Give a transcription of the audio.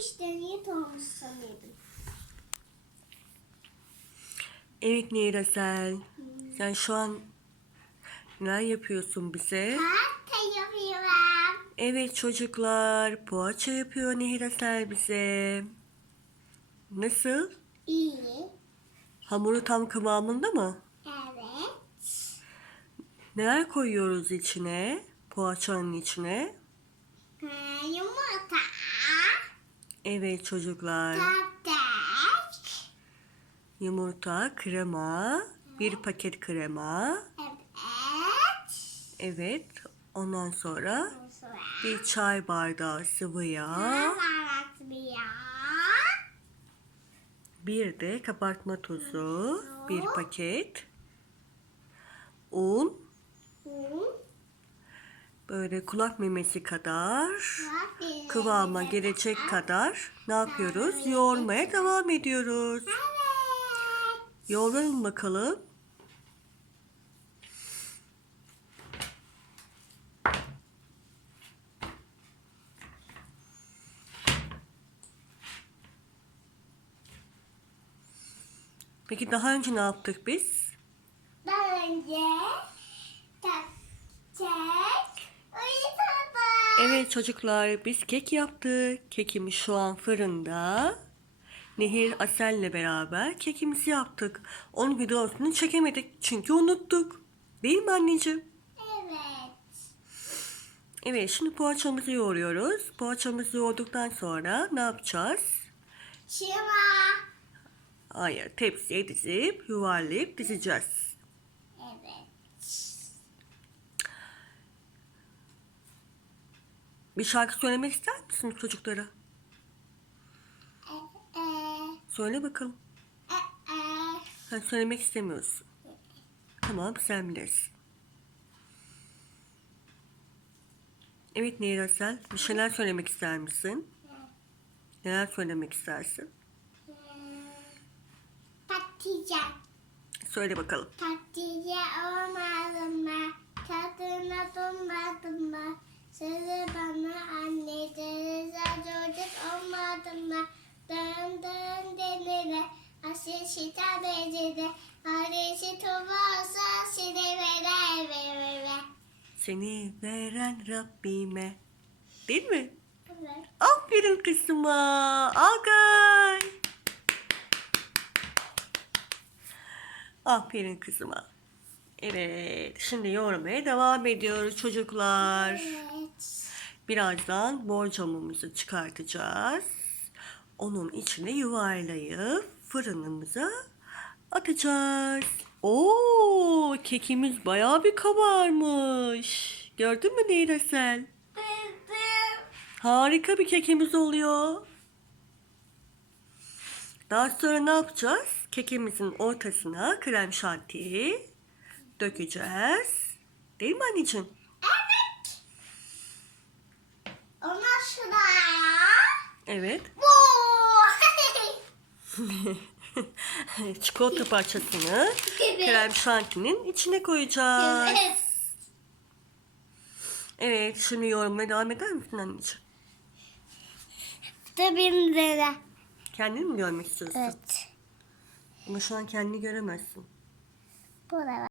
İşte niye olmuş sanıyordum. Evet Neyrasel. Sen şu an neler yapıyorsun bize? Pasta yapıyorum. Evet çocuklar. Poğaça yapıyor Neyrasel bize. Nasıl? İyi. Hamuru tam kıvamında mı? Evet. Neler koyuyoruz içine? Poğaçanın içine. Ha, yumurta. Evet çocuklar. Tatlık. Yumurta, krema, bir paket krema. Evet. Evet. Ondan sonra bir çay bardağı sıvı yağ. Bir de kabartma tozu, bir paket. Un, Un. Böyle kulak memesi kadar kıvama gelecek kadar ne yapıyoruz? Yoğurmaya devam ediyoruz. Yoğuralım bakalım. Peki daha önce ne yaptık biz? Daha önce tatlık. Evet çocuklar biz kek yaptık. Kekimiz şu an fırında. Nehir Asel'le beraber kekimizi yaptık. Onun videosunu çekemedik çünkü unuttuk. Değil mi anneciğim? Evet. Evet şimdi poğaçamızı yoğuruyoruz. Poğaçamızı yoğurduktan sonra ne yapacağız? Şıma. Hayır tepsiye dizip yuvarlayıp dizeceğiz. Evet. Bir şarkı söylemek ister misiniz çocuklara? Söyle bakalım. Sen söylemek istemiyorsun. Tamam sen bilirsin. Evet Nehir Asel, bir şeyler söylemek ister misin? Neler söylemek istersin? Patlıcan. Söyle bakalım. Patlıcan olmadım mı? Tadına doymadım mı? Sözü bana anne derece çocuk olmadım mı? Dön dön denile. Aşışı tabecede. Ateşi tuvasa seni vere vere vere. Seni veren Rabbime. Değil mi? Evet. Aferin kızıma. Alkış. Aferin kızıma. Evet, şimdi yoğurmaya devam ediyoruz çocuklar. Evet. Birazdan borcamımızı çıkartacağız. Onun içine yuvarlayıp fırınımıza atacağız. Oo, kekimiz bayağı bir kabarmış. Gördün mü Neyrasel? Harika bir kekimiz oluyor. Daha sonra ne yapacağız? Kekimizin ortasına krem şantiyi dökeceğiz. Değil mi anneciğim? Evet. Ondan sonra Evet. Çikolata parçasını krem şantinin içine koyacağız. evet. Evet, şimdi yoğurmaya devam eder misin anneciğim? Tabii de. Kendini mi görmek istiyorsun? Evet. Ama şu an kendini göremezsin. Bu da var.